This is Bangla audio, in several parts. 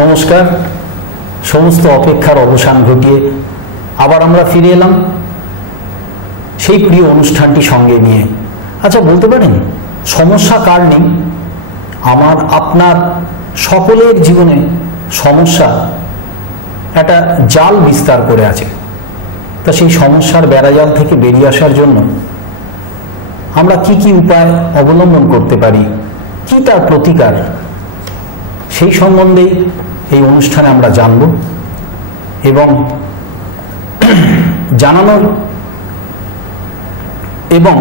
নমস্কার। সমস্ত অপেক্ষার অবসান ঘটিয়ে আবার আমরা ফিরে এলাম সেই প্রিয় অনুষ্ঠানটি সঙ্গে নিয়ে। আচ্ছা, বলতে পারেন সমস্যা কার নেই? আমার আপনার সকলের জীবনে সমস্যা একটা জাল বিস্তার করে আছে। তা সেই সমস্যার বেড়াজাল থেকে বেরিয়ে আসার জন্য আমরা কি কি উপায় অবলম্বন করতে পারি, কি তার প্রতিকার, সেই সম্বন্ধে এই অনুষ্ঠানে আমরা জানব এবং জানানোর এবং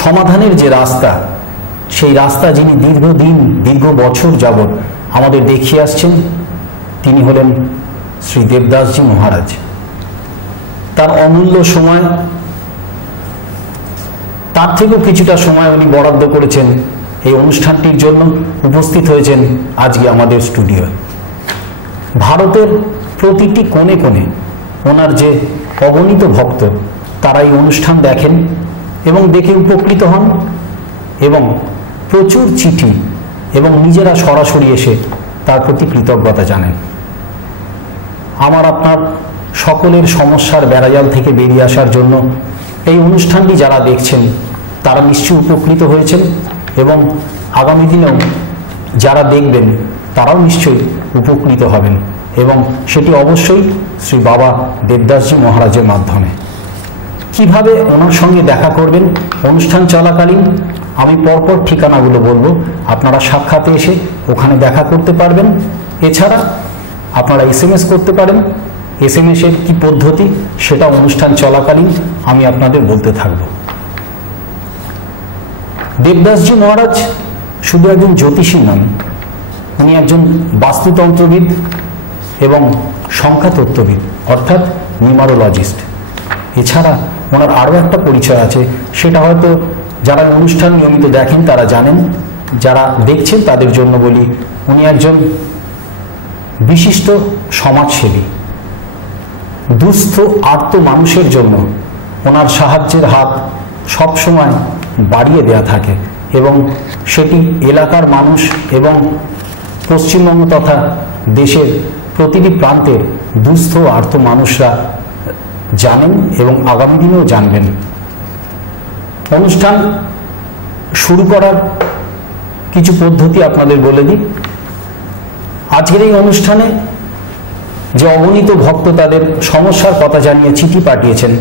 সমাধানের যে রাস্তা, সেই রাস্তা যিনি দীর্ঘ বছর যাবৎ আমাদের দেখিয়ে আসছেন, তিনি হলেন শ্রী দেবদাসজি মহারাজ। তার অমূল্য সময়, তার থেকেও কিছুটা সময় উনি বরাদ্দ করেছেন এই অনুষ্ঠানটির জন্য, উপস্থিত হয়েছেন আজকে আমাদের স্টুডিওয়। ভারতের প্রতিটি কোণে কোণে ওনার যে অগণিত ভক্ত, তারা এই অনুষ্ঠান দেখেন এবং দেখে উপকৃত হন এবং প্রচুর চিঠি এবং নিজেরা সরাসরি এসে তার প্রতি কৃতজ্ঞতা জানেন। আমার আপনার সকলের সমস্যার বেড়াজাল থেকে বেরিয়ে আসার জন্য এই অনুষ্ঠানটি যারা দেখছেন তারা নিশ্চয়ই উপকৃত হয়েছেন এবং আগামী দিনেও যারা দেখবেন তারাও নিশ্চয়ই উপকৃত হবেন এবং সেটি অবশ্যই শ্রী বাবা দেবদাসজি মহারাজের মাধ্যমে। কিভাবে ওনার সঙ্গে দেখা করবেন অনুষ্ঠান চলাকালীন আমি পরপর ঠিকানাগুলো বলবো, আপনারা সাক্ষাতে এসে ওখানে দেখা করতে পারবেন। এছাড়া আপনারা SMS করতে পারেন। SMS এর কি পদ্ধতি সেটা অনুষ্ঠান চলাকালীন আমি আপনাদের বলতে থাকব। দেবদাসজি মহারাজ শুধু একজন জ্যোতিষী নন, উনি একজন বাস্তুতন্ত্রবিদ এবং সংখ্যাতত্ত্ববিদ অর্থাৎ নিউমারোলজিস্ট। এছাড়া ওনার আরও একটা পরিচয় আছে, সেটা হয়তো যারা অনুষ্ঠান নিয়মিত দেখেন তারা জানেন, যারা দেখছেন তাদের জন্য বলি, উনি একজন বিশিষ্ট সমাজসেবী। দুস্থ আর্ত মানুষের জন্য ওনার সাহায্যের হাত সবসময় বাড়িয়ে দেয়া থাকে এবং সেটি এলাকার মানুষ এবং পশ্চিমবঙ্গ তথা দেশের প্রতিটি প্রান্তের দুস্থ আর্ত মানুষরা জানেন এবং আগামী দিনেও জানবেন। অনুষ্ঠান শুরু করার কিছু পদ্ধতি আপনাদের বলে দিই। আজকের এই অনুষ্ঠানে যে অগণিত ভক্ত তাদের সমস্যার কথা জানিয়ে চিঠি পাঠিয়েছেন,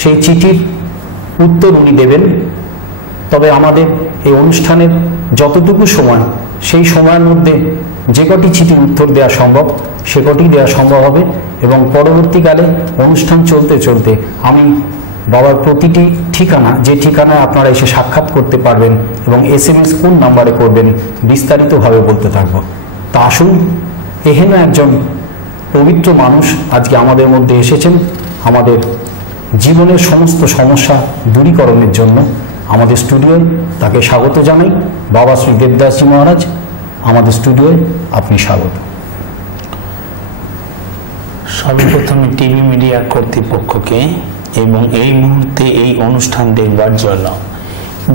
সেই চিঠির উত্তর উনি দেবেন। তবে আমাদের এই অনুষ্ঠানের যতটুকু সময়, সেই সময়ের মধ্যে যে কটি চিঠির উত্তর দেওয়া সম্ভব সে কটি দেওয়া সম্ভব হবে এবং পরবর্তীকালে অনুষ্ঠান চলতে চলতে আমি বাবার প্রতিটি ঠিকানা, যে ঠিকানায় আপনারা এসে সাক্ষাৎ করতে পারবেন এবং SMS কোন নাম্বারে করবেন বিস্তারিতভাবে বলতে থাকব। তা আসুন, এহেন একজন পবিত্র মানুষ আজকে আমাদের মধ্যে এসেছেন আমাদের জীবনের সমস্ত সমস্যা দূরীকরণের জন্য আমাদের স্টুডিওয়। তাকে স্বাগত জানাই। বাবা শ্রী দেবদাসজি মহারাজ, আমাদের স্টুডিওয় আপনি স্বাগত। সর্বপ্রথমে টিভি মিডিয়া কর্তৃপক্ষকে এবং এই মুহূর্তে এই অনুষ্ঠান দেখবার জন্য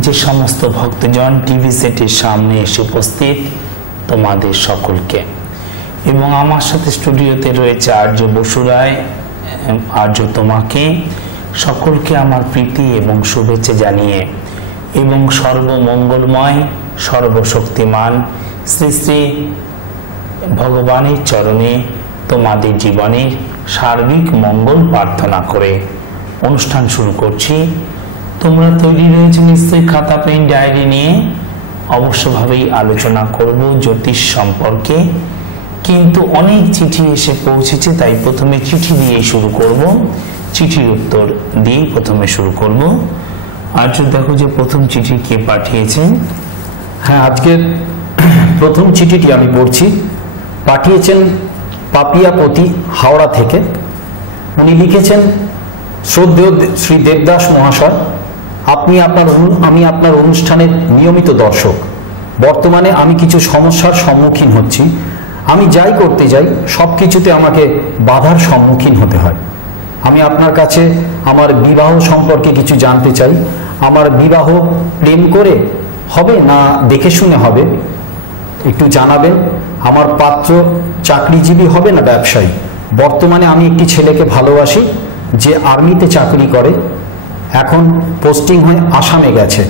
যে সমস্ত ভক্তজন টিভি সেটের সামনে এসে উপস্থিত, তোমাদের সকলকে, এবং আমার সাথে স্টুডিওতে রয়েছে আর্য বসুরায়, আর্য তোমাকে, সকলকে আমার প্রীতি এবং শুভেচ্ছা জানিয়ে এবং সর্বমঙ্গলময় সর্বশক্তিমান শ্রী শ্রী ভগবানের চরণে তোমাদের জীবনের সার্বিক মঙ্গল প্রার্থনা করে অনুষ্ঠান শুরু করছি। তোমরা তৈরি রয়েছে নিশ্চয়ই খাতা পেন ডায়েরি নিয়ে। অবশ্যভাবেই আলোচনা করব জ্যোতিষ সম্পর্কে, কিন্তু অনেক চিঠি এসে পৌঁছেছে, তাই প্রথমে চিঠি দিয়ে শুরু করব, চিঠির উত্তর দিয়ে প্রথমে শুরু করব। আর দেখো যে প্রথম চিঠি কে পাঠিয়েছেন। হ্যাঁ, আজকের প্রথম চিঠিটি আমি পড়ছি। পাঠিয়েছেন পাপিয়াপতি, হাওড়া থেকে। উনি লিখেছেন, শ্রদ্ধেয় শ্রী দেবদাস মহাশয়, আমি আপনার অনুষ্ঠানের নিয়মিত দর্শক। বর্তমানে আমি কিছু সমস্যার সম্মুখীন হচ্ছি। আমি যাই করতে যাই সব কিছুতে আমাকে বাধার সম্মুখীন হতে হয়। আমি আপনার কাছে আমার বিবাহ সম্পর্কে কিছু জানতে চাই। আমার বিবাহ প্রেম করে হবে না দেখে শুনে হবে? একটু জানাবেন। আমার পাত্র চাকরিজীবী হবে না ব্যবসায়ী? বর্তমানে আমি একটি ছেলেকে ভালোবাসি যে আর্মিতে চাকরি করে, এখন পোস্টিং হয়ে আসামে গেছে,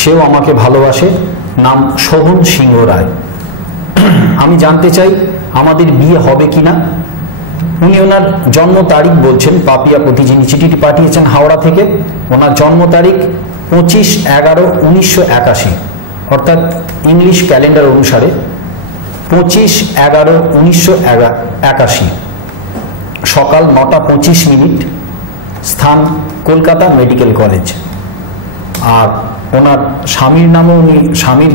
সেও আমাকে ভালোবাসে, নাম শোভন সিংহ রায়। আমি জানতে চাই আমাদের বিয়ে হবে কিনা। উনি ওনার জন্ম তারিখ বলছেন, পাপিয়াপতি যিনি চিঠিটি পাঠিয়েছেন হাওড়া থেকে, ওনার জন্ম তারিখ 25/11/1981, অর্থাৎ ইংলিশ ক্যালেন্ডার অনুসারে 25/11/1981, সকাল 9:25, স্থান কলকাতা মেডিকেল কলেজ। আর ওনার স্বামীর নামও উনি, স্বামীর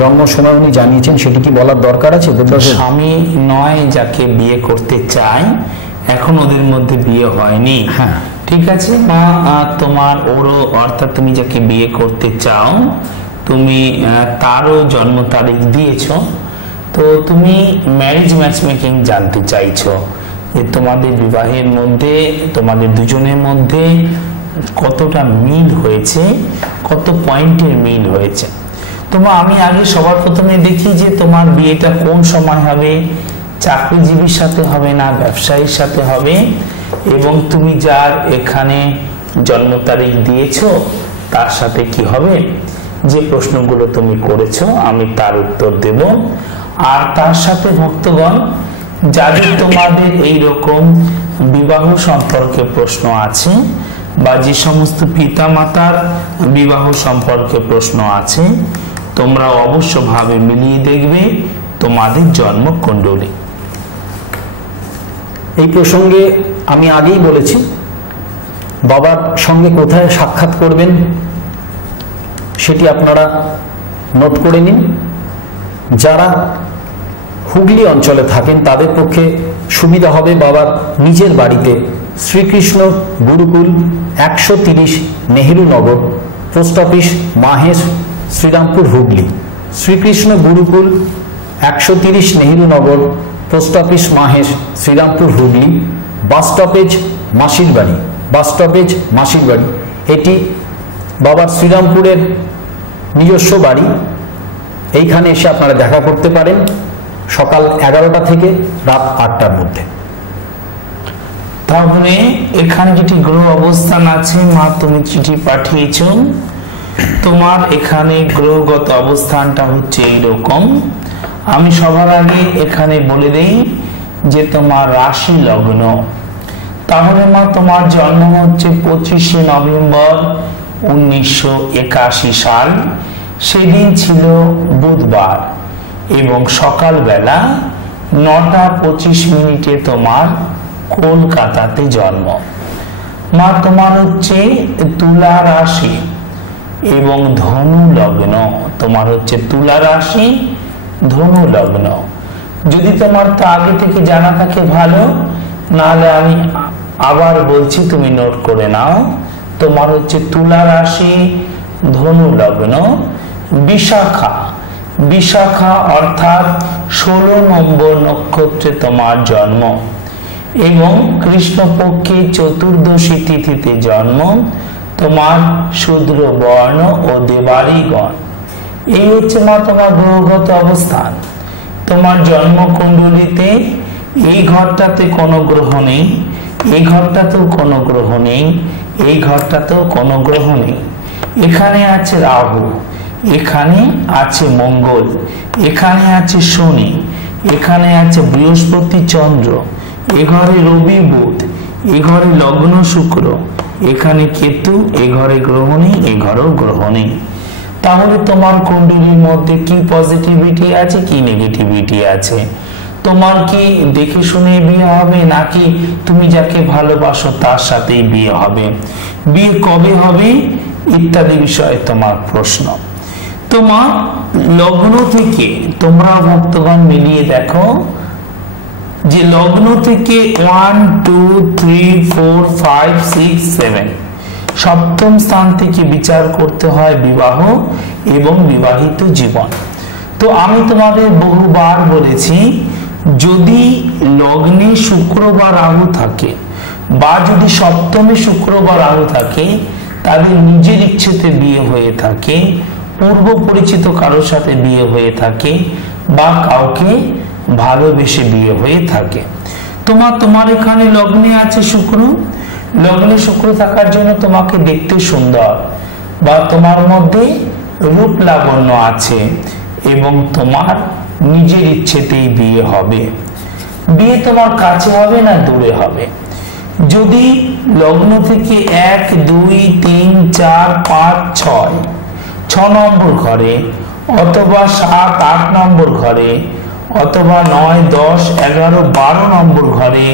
জন্ম সময় উনি জানিয়েছেন, সেটি কি বলার দরকার আছে? স্বামী নয় যাকে বিয়ে করতে চায়, এখন ওদের মধ্যে বিয়ে হয়নি। হ্যাঁ, ঠিক আছে মা, তোমার ওরও, অর্থাৎ তুমি যাকে বিয়ে করতে চাও তুমি তারও জন্ম তারিখ দিয়েছো, তো তুমি ম্যারেজ ম্যাচমেকিং জানতে চাইছো যে তোমাদের বিবাহের মধ্যে, তোমাদের দুজনের মধ্যে কতটা মিল হয়েছে, কত পয়েন্টের মিল হয়েছে। তোমার আমি আগে সবার প্রথমে দেখি যে তোমার বিয়েটা কোন সময় হবে, চাকরিজীবীর সাথে হবে না ব্যবসায়ীর সাথে হবে, এবং তুমি যার এখানে জন্ম তারিখ দিয়েছো তার সাথে কি হবে। যে প্রশ্নগুলো তুমি করেছো আমি তার উত্তর দেব। আর তার সাথে ভক্তগণ, যাদের তোমাদের এই রকম বিবাহ সম্পর্কে প্রশ্ন আছে বা যে সমস্ত পিতা মাতার বিবাহ সম্পর্কে প্রশ্ন আছে, তোমরা অবশ্যভাবে মিলিয়ে দেখবে তোমাদের জন্মকুণ্ডলী। এই প্রসঙ্গে আমি আগেই বলেছি, বাবার সঙ্গে কোথায় সাক্ষাৎ করবেন সেটি আপনারা নোট করে নিন। যারা হুগলি অঞ্চলে থাকেন তাদের পক্ষে সুবিধা হবে বাবার নিজের বাড়িতে, Srikrishna Gurukul, 130 Nehru Nagar, post office Mahesh, Serampore, Hooghly. Srikrishna Gurukul, 130 Nehru Nagar, post office Mahesh, Serampore, Hooghly. Bus stoppage মাসির বাড়ি, এটি বাবার শ্রীরামপুরের নিজস্ব বাড়ি। এইখানে এসে আপনারা দেখা করতে পারেন সকাল 11টা থেকে রাত 8টার মধ্যে। তাহলে এখানে যেটি গ্রহ অবস্থান আছে, মা তুমি চিঠি পাঠিয়েছ, তোমার এখানে গ্রহগত অবস্থানটা হচ্ছে এইরকম। আমি সবার আগে এখানে বলে দেই যে তোমার রাশি লগ্ন। তাহলে মা তোমার জন্ম হচ্ছে 25শে নভেম্বর 1981 সাল, সেদিন ছিল বুধবার, এবং সকালবেলা 9:25 তোমার কলকাতাতে জন্ম। মা তোমার হচ্ছে তুলা রাশি এবং ধনু লগ্ন। তোমার হচ্ছে তুলা রাশি, ধনু লগ্ন। যদি তোমার তা আগে থেকে জানা থাকে ভালো, নাহলে আমি আবার বলছি, তুমি নোট করে নাও। তোমার হচ্ছে তুলা রাশি, ধনু লগ্ন, বিশাখা অর্থাৎ 16 নম্বর নক্ষত্রে তোমার জন্ম, এবং কৃষ্ণপক্ষে চতুর্দশী তিথিতে জন্ম। তোমার শূদ্র বর্ণ ও দেবাড়িগণ। এই হচ্ছে মা তোমার গ্রহগত অবস্থান। তোমার জন্মকুণ্ডলিতে এই ঘরটাতে কোনো গ্রহ নেই, এই ঘরটাতেও কোনো গ্রহ নেই, এই ঘরটাতেও কোনো গ্রহ নেই। এখানে আছে রাহু, এখানে আছে মঙ্গল, এখানে আছে শনি, এখানে আছে বৃহস্পতি চন্দ্র, এ ঘরে রবি বুধ, এ ঘরে লগ্ন শুক্র, এখানে কেতু, এ ঘরে গ্রহ নেই, এ ঘরেও গ্রহ নেই। তাহলে তোমার কুণ্ডলীর মধ্যে কি পজিটিভিটি আছে, কি নেগেটিভিটি আছে? তোমার কি দেখে শুনে বিয়ে হবে, নাকি তুমি যাকে ভালোবাসো তার সাথেই বিয়ে হবে? বিয়ে কবে হবে ইত্যাদি বিষয়ে তোমার প্রশ্ন। তোমার লগ্ন থেকে তোমরা ভক্তগণ মিলিয়ে দেখো যে লগ্ন থেকে 1 2 3 4 5 6 7 সপ্তম স্থান থেকে বিচার করতে হয় বিবাহ এবং বিবাহিত জীবন। তো আমি তোমাদের বহুবার বলেছি, যদি লগ্নে শুক্র বা রাহু থাকে, বা যদি সপ্তমে শুক্র বা রাহু থাকে, তাদের নিজের ইচ্ছেতে বিয়ে হয়ে থাকে, পূর্ব পরিচিত কারোর সাথে বিয়ে হয়ে থাকে, বা কাউকে ভালোবেসে বিয়ে হয়ে থাকে। তোমার এখানে লগ্নে আছে শুক্র। লগ্নে শুক্র থাকার জন্য তোমাকে দেখতে সুন্দর বা তোমার মধ্যে রূপ লাবণ্য আছে এবং তোমার নিজের ইচ্ছেতেই বিয়ে হবে। বিয়ে তোমার কাছে হবে না দূরে হবে। যদি লগ্ন থেকে 1, 2, 3, 4, 5, 6 নম্বর ঘরে অথবা 7, 8 নম্বর ঘরে অথবা 9, 10, 11, 12 নম্বর ঘরে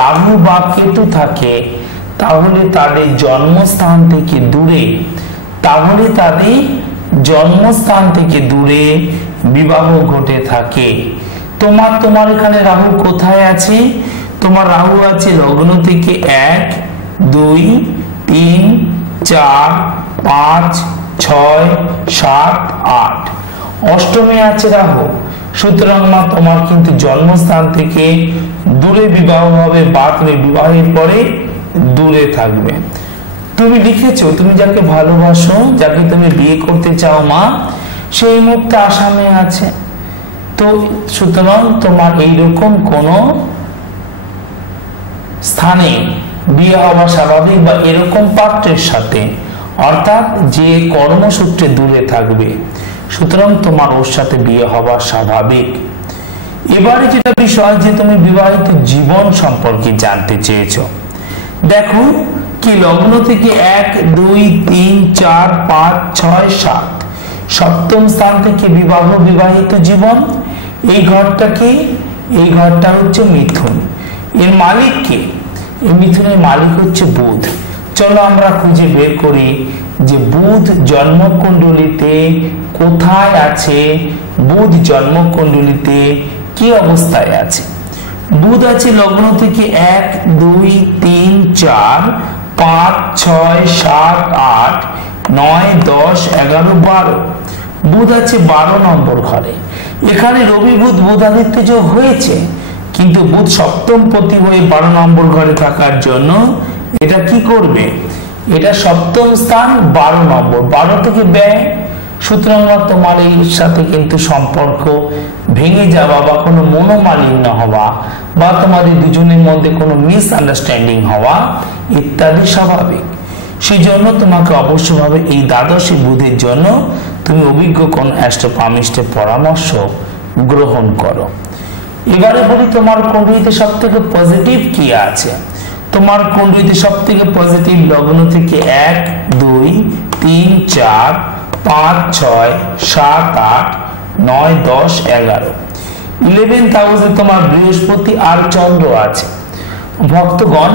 রাহু বা কেতু থাকে, তাহলে তাদের জন্মস্থান থেকে দূরে বিবাহ ঘটে থাকে। তোমার এখানে রাহু কোথায় আছে? তোমার রাহু আছে লগ্ন থেকে 1, 2, 3, 4, 5, 6, 7, 8 অষ্টমে আছে রাহু। সুতরাং মা তোমার কিন্তু জন্মস্থান থেকে দূরে বিবাহ হবে বা তুমি বিবাহের পরে দূরে থাকবে। তুমি লিখেছো তুমি যাকে ভালোবাসো, যাকে তুমি বিয়ে করতে চাও মা, সেই মুহূর্তে আসামে আছে। তো সুতরাং তোমার এইরকম কোন স্থানে বিয়ে হওয়া স্বাভাবিক বা এরকম পাত্রের সাথে, অর্থাৎ যে কর্মসূত্রে দূরে থাকবে, সুতরাং তোমার ওর সাথে বিয়ে হওয়া স্বাভাবিক। এবারে যেটা বিষয় যে তুমি বিবাহিত জীবন সম্পর্কে জানতে চেয়েছো। দেখো কি লগ্ন থেকে 1, 2, 3, 4, 5, 6, 7 সপ্তম স্থান থেকে বিবাহিত জীবন। এই ঘরটা কি? এই ঘরটা হচ্ছে মিথুন। এর মালিক কে? এই মিথুনের মালিক হচ্ছে বুধ। চলো আমরা খুঁজে বের করি যে বুধ জন্মকুণ্ডলিতে কোথায় আছে, বুধ জন্মকুণ্ডলিতে কি অবস্থায় আছে। বুধ আছে লগ্ন থেকে 1, 2, 3, 4, 5, 6, 7, 8, 9, 10, 11, 12 বুধ আছে 12 নম্বর ঘরে। এখানে রবি বুধ বুধাদিত্য যোগ হয়েছে, কিন্তু বুধ সপ্তম পতি হয়ে 12 নম্বর ঘরে থাকার জন্য এটা কি করবে? এটা সপ্তম স্থান 12 নম্বর, 12 থেকে ব্যয়। সুতরাং তোমার এই সাথে কিন্তু সম্পর্ক ভেঙে যাওয়া বা কোনো মনোমালিন্য হওয়া বা তোমাদের দুজনের মধ্যে কোনো মিসআন্ডারস্ট্যান্ডিং হওয়া ইত্যাদি স্বাভাবিক। সেই জন্য তোমাকে অবশ্যভাবে এই দ্বাদশী বুধের জন্য তুমি অভিজ্ঞ কোন অ্যাস্ট্রোপামিস্টের পরামর্শ গ্রহণ করো। এবারে বলি তোমার কুণ্ডলিতে সব থেকে পজিটিভ কি আছে। তোমার কুণ্ডলিতে সব থেকে পজিটিভ লগ্ন থেকে 1, 2, 3, 4, 5, 6, 7, 8, 9, 10, 11 11th হাউসে তোমার বৃহস্পতি আর চন্দ্র আছে। ভক্তগণ,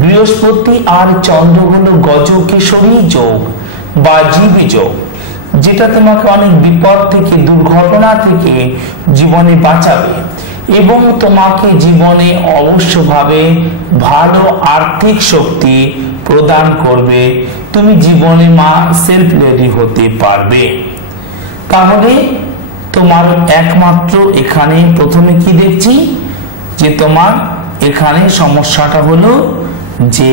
বৃহস্পতি আর চন্দ্র হলো গজকেশরী যোগ বা জীবী যোগ, যেটা তোমাকে অনেক বিপদ থেকে, দুর্ঘটনা থেকে জীবনে বাঁচাবে এবং তোমাকে জীবনে অবশ্যভাবে ভালো আর্থিক শক্তি প্রদান করবে। তুমি জীবনে মা সেলফ রেডি হতে পারবে। তাহলে তোমার একমাত্র এখানে প্রথমে কি দেখছি যে তোমার এখানে সমস্যাটা হলো যে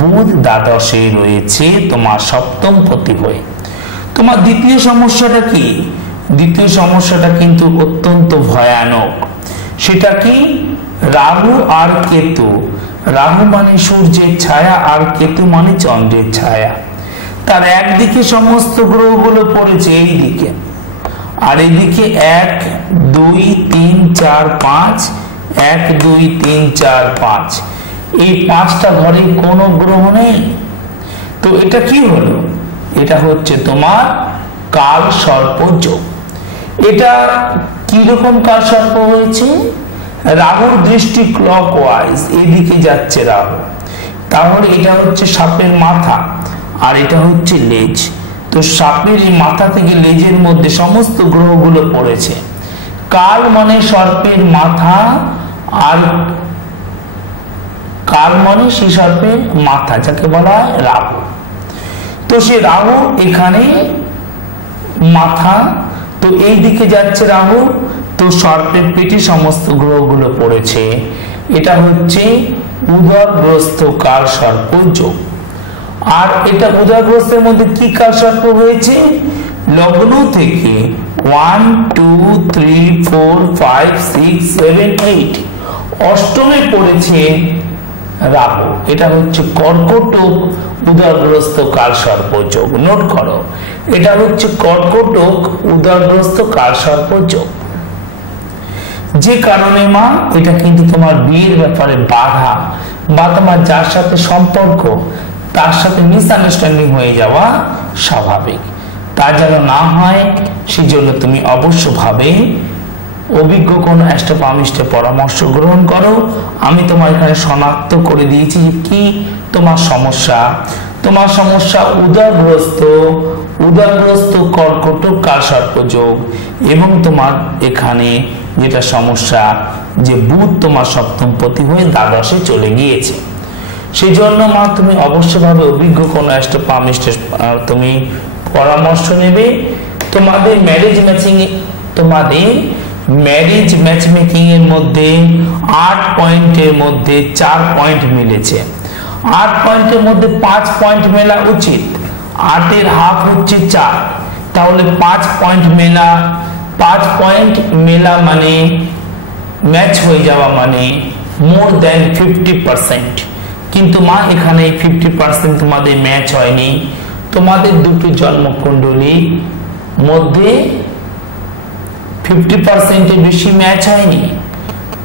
বুধ দ্বাদশে রয়েছে তোমার সপ্তম পতি হয়ে। তোমার দ্বিতীয় সমস্যাটা কি? দ্বিতীয় সমস্যাটা কিন্তু অত্যন্ত ভয়ানক। সেটা কি? রাহু আর কেতু। রাহু মানে সূর্যের ছায়া আর কেতু মানে চন্দ্রের ছায়া। তার একদিকে সমস্ত গ্রহগুলো পড়েছে এই দিকে, আর এদিকে 1, 2, 3, 4, 5 1, 2, 3, 4, 5 এই 5টা ঘরে কোনো গ্রহ নেই। তো এটা কি হলো? এটা হচ্ছে তোমার কাল সর্প যোগ। এটা কিরকম কাল সর্প হয়েছে? রাহুর দৃষ্টি ক্লকওয়াইজ এদিকে যাচ্ছে রাহু, তাহলে এটা হচ্ছে সাপের মাথা আর এটা হচ্ছে লেজ। তো সাপের এই মাথা থেকে লেজের মধ্যে সমস্ত গ্রহগুলো পড়েছে। কাল মানে সর্পের মাথা আর কাল মানে সেই সর্পের মাথা, যাকে বলা হয় রাহু। তো সে রাহু এখানে মাথা, তো এই দিকে যাচ্ছে রাহু, তো সর্পের পেটে সমস্ত গ্রহগুলো পড়েছে। এটা হচ্ছে উদরগ্রস্ত কাল সর্প যোগ। আর এটা উদরগ্রস্তের মধ্যে কি কাল সর্প হয়েছে? লগ্ন থেকে 1 2 3 4 5 6 7 8 অষ্টমে পড়েছে রাহু। এটা হচ্ছে কর্কটক উদয়গ্রস্ত কালসর্প যোগ। নোট করো, এটা হচ্ছে কর্কটক উদয়গ্রস্ত কালসর্প যোগ। যে কারণে মা এটা কিন্তু তোমার বিয়ের ব্যাপারে বাধা বা তোমার যার সাথে সম্পর্ক তার সাথে মিসআন্ডারস্ট্যান্ডিং হয়ে যাওয়া স্বাভাবিক। তা যেন না হয় সেজন্য তুমি অবশ্যভাবে অভিজ্ঞ কোন অ্যাস্ট্রোপামিস্টের পরামর্শ গ্রহণ করো। আমি তোমার এখানে শনাক্ত করে দিয়েছি যে কি তোমার সমস্যা। তোমার সমস্যা উদয়গ্রস্ত কর্কটক কালসর্প যোগ, এবং তোমার এখানে যেটা সমস্যা যে বুধ তোমার সপ্তমপতি হয়ে দ্বাদশে চলে গিয়েছে। সেই জন্য মা তুমি অবশ্যভাবে অভিজ্ঞ কোন অ্যাস্ট্রোপামিস্টের তুমি পরামর্শ নেবে। তোমাদের ম্যারেজ ম্যাচমেকিং এর মধ্যে 8 পয়েন্টের মধ্যে 4 পয়েন্ট মিলেছে। 8 পয়েন্টের মধ্যে 5 পয়েন্ট মেলা উচিত। 8 এর হাফ হচ্ছে 4, তাহলে 5 পয়েন্ট মেলা মানে ম্যাচ হয়ে যাওয়া মানে মোর দেন 50%। কিন্তু মা এখানে 50% তোমাদের ম্যাচ হয়নি। তোমাদের দুটো জন্মকুণ্ডলীর মধ্যে 50% বেশি ম্যাচ হয়নি।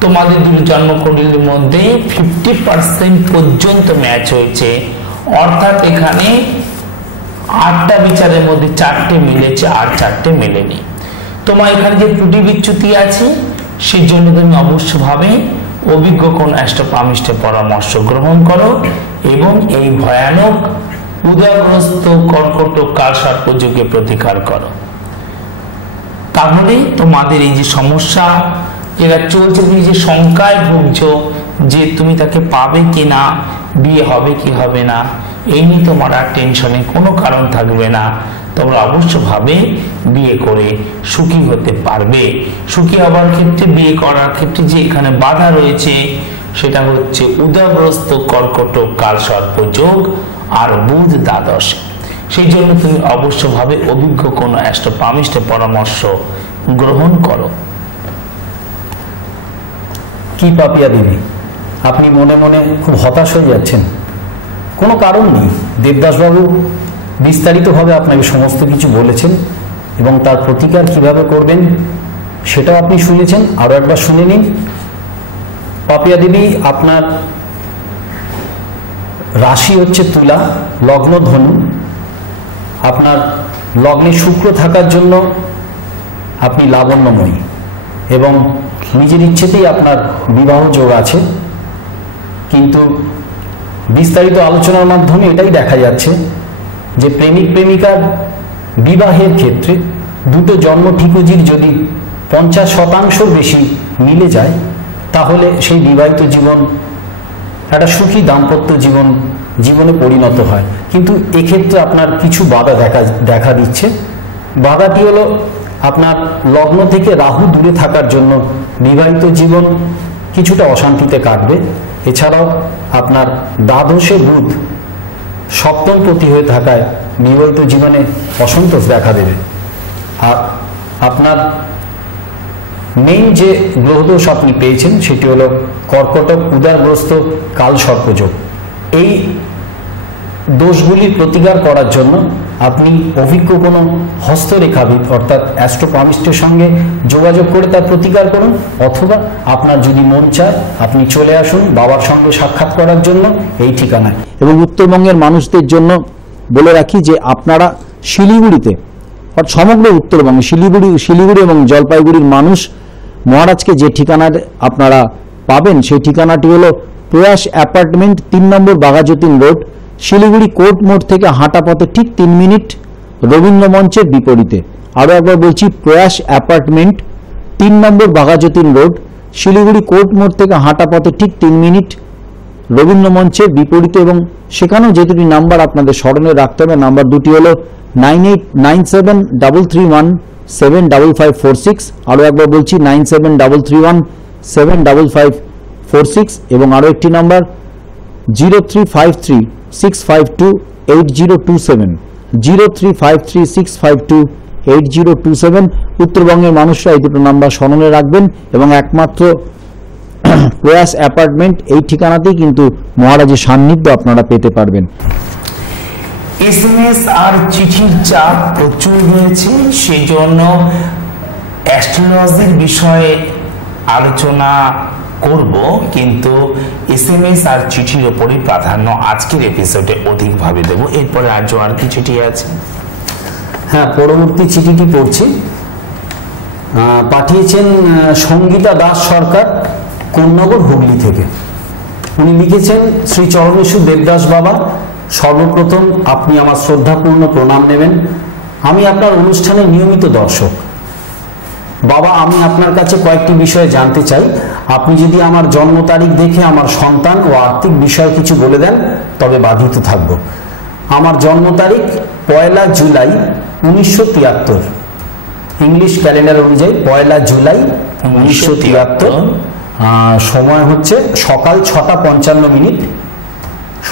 তোমাদের দুটো জন্মকুণ্ডলীর মধ্যে 50% পর্যন্ত ম্যাচ হয়েছে, অর্থাৎ এখানে 8টা বিচারের মধ্যে 4টে মিলেছে আর 4টে মেলেনি। তোমার এখানে যে ত্রুটি বিচ্যুতি আছে সেই জন্য তুমি অবশ্যভাবে অভিজ্ঞ কোন অ্যাস্ট্রোপামিস্টের পরামর্শ গ্রহণ করো এবং এই ভয়ানক উদয়গ্রস্ত কর্কটক কালসর্প যোগে প্রতিকার করো। তাহলে তোমাদের এই যে সমস্যা যেটা চলছে, তুমি যে শঙ্কায় ভুগছো যে তুমি তাকে পাবে কিনা, বিয়ে হবে কি হবে না, এই নিয়ে তোমার আর টেনশনে কোনো কারণ থাকবে না। তোমরা অবশ্যভাবে বিয়ে করে সুখী হতে পারবে। সুখী হবার ক্ষেত্রে, বিয়ে করার ক্ষেত্রে যে এখানে বাধা রয়েছে সেটা হচ্ছে উদয়গ্রস্ত কর্কটক কালসর্প যোগ আর বুধ দ্বাদশ। সেই জন্য তুমি অবশ্যভাবে অভিজ্ঞ কোন অ্যাস্ট্রোপামিস্টের পরামর্শ গ্রহণ করো। কি পাপিয়া দিদি, আপনি মনে মনে খুব হতাশ হয়ে যাচ্ছেন? কোনো কারণ নেই। দেবদাসবাবু বিস্তারিতভাবে আপনাকে সমস্ত কিছু বলেছেন এবং তার প্রতিকার কিভাবে করবেন সেটাও আপনি শুনেছেন। আরও একবার শুনে নিন। পাপিয়া দেবী, আপনার রাশি হচ্ছে তুলা, লগ্ন ধনু। আপনার লগ্নে শুক্র থাকার জন্য আপনি লাবণ্যময়ী এবং নিজের ইচ্ছেতেই আপনার বিবাহ যোগ আছে। কিন্তু বিস্তারিত আলোচনার মাধ্যমে এটাই দেখা যাচ্ছে যে প্রেমিক প্রেমিকার বিবাহের ক্ষেত্রে দুটো জন্ম ঠিকুজির যদি 50% বেশি মিলে যায় তাহলে সেই বিবাহিত জীবন একটা সুখী দাম্পত্য জীবনে পরিণত হয়। কিন্তু এক্ষেত্রে আপনার কিছু বাধা দেখা দিচ্ছে। বাধাটি হলো আপনার লগ্ন থেকে রাহু দূরে থাকার জন্য বিবাহিত জীবন কিছুটা অশান্তিতে কাটবে। এছাড়াও আপনার দ্বাদশে বুধ সপ্তমপতি হয়ে থাকায় বিবাহিত জীবনে অসন্তোষ দেখা দেবে। আর আপনার মেইন যে গ্রহদোষ আপনি পেয়েছেন সেটি হলো কর্কটক উদয়গ্রস্ত কালসর্পযোগ। এই দোষগুলির প্রতিকার করার জন্য আপনি অভিজ্ঞ কোনো হস্তরেখাবিদ অর্থাৎ অ্যাস্ট্রোপামিস্টের সঙ্গে যোগাযোগ করে তার প্রতিকার করুন, অথবা আপনার যদি মন চায় আপনি চলে আসুন বাবার সঙ্গে সাক্ষাৎ করার জন্য এই ঠিকানায়। এবং উত্তরবঙ্গের মানুষদের জন্য বলে রাখি যে আপনারা শিলিগুড়িতে, সমগ্র উত্তরবঙ্গে শিলিগুড়ি এবং জলপাইগুড়ির মানুষ মহারাজকে যে ঠিকানায় আপনারা পাবেন সেই ঠিকানাটি হলো প্রয়াস অ্যাপার্টমেন্ট, 3 নম্বর বাঘাযতীন রোড, শিলিগুড়ি কোর্ট মোড় থেকে হাঁটা পথে ঠিক 3 মিনিট, রবীন্দ্র মঞ্চের বিপরীতে। আরও একবার বলছি, প্রয়াস অ্যাপার্টমেন্ট, 3 নম্বর বাঘাযতীন রোড, শিলিগুড়ি কোর্ট মোড় থেকে হাঁটা পথে ঠিক 3 মিনিট, রবীন্দ্র মঞ্চের বিপরীতে। এবং সেখানেও যে দুটি নাম্বার আপনাদের স্মরণে রাখতে হবে, নাম্বার দুটি হলো 989733175546। আরও একবার বলছি 9733175546। এবং আরও একটি নাম্বার 035365280227, 035365280227। 8027। উত্তরবঙ্গের মানুষরা এই দুটো নাম্বার স্মরণে রাখবেন এবং একমাত্র প্রয়াস অ্যাপার্টমেন্ট এই ঠিকানাতেই কিন্তু মহারাজের সান্নিধ্য আপনারা পেতে পারবেন। এসএমএস আর চিঠির চাপ প্রচুর রয়েছে, সেই জন্য অ্যাস্ট্রোলজির বিষয়ে আলোচনা করব, কিন্তু এসএমএস আর চিঠির ওপরই প্রাধান্য আজকের এপিসোডে অধিকভাবে দেব। এরপরে আর কি চিঠি আছে? হ্যাঁ, পরবর্তী চিঠিটি পড়ছি। পাঠিয়েছেন সঙ্গীতা দাস সরকার, কোন্নগর, হুগলি থেকে। উনি লিখেছেন, শ্রী চরণেশ্বর দেবদাস বাবা, সর্বপ্রথম আপনি আমার শ্রদ্ধাপূর্ণ প্রণাম নেবেন। আমি আপনার অনুষ্ঠানের নিয়মিত দর্শক। বাবা, আমি আপনার কাছে কয়েকটি বিষয়ে জানতে চাই। আপনি যদি আমার জন্ম তারিখ দেখে আমার সন্তান ও আর্থিক বিষয়ে কিছু বলে দেন তবে বাধিত থাকব। আমার জন্ম তারিখ 1 জুলাই 1973, ইংলিশ ক্যালেন্ডার অনুযায়ী 1 জুলাই 1973। সময় হচ্ছে সকাল 6:55,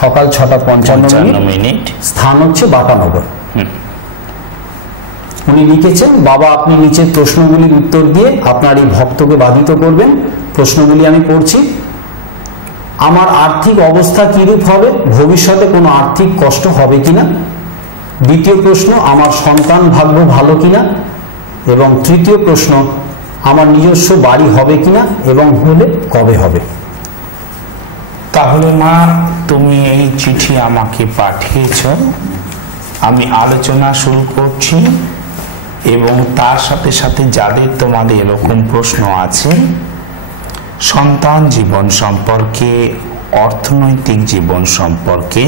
সকাল 6:55। স্থান হচ্ছে বাটানগর। উনি লিখেছেন, বাবা আপনি নিচের প্রশ্নগুলির উত্তর দিয়ে আপনার এই ভক্তকে বাধিত করবেন। প্রশ্নগুলি আমি পড়ছি। আমার আর্থিক অবস্থা কিরূপ হবে? ভবিষ্যতে কোনো আর্থিক কষ্ট হবে কিনা? দ্বিতীয় প্রশ্ন, আমার সন্তান ভাগ্য ভালো কিনা? এবং তৃতীয় প্রশ্ন, আমার নিজস্ব বাড়ি হবে কিনা এবং হলে কবে হবে? তাহলে মা, তুমি এই চিঠি আমাকে পাঠিয়েছ, আমি আলোচনা শুরু করছি এবং তার সাথে সাথে যাদের তোমাদের এরকম প্রশ্ন আছে সন্তান জীবন সম্পর্কে, অর্থনৈতিক জীবন সম্পর্কে,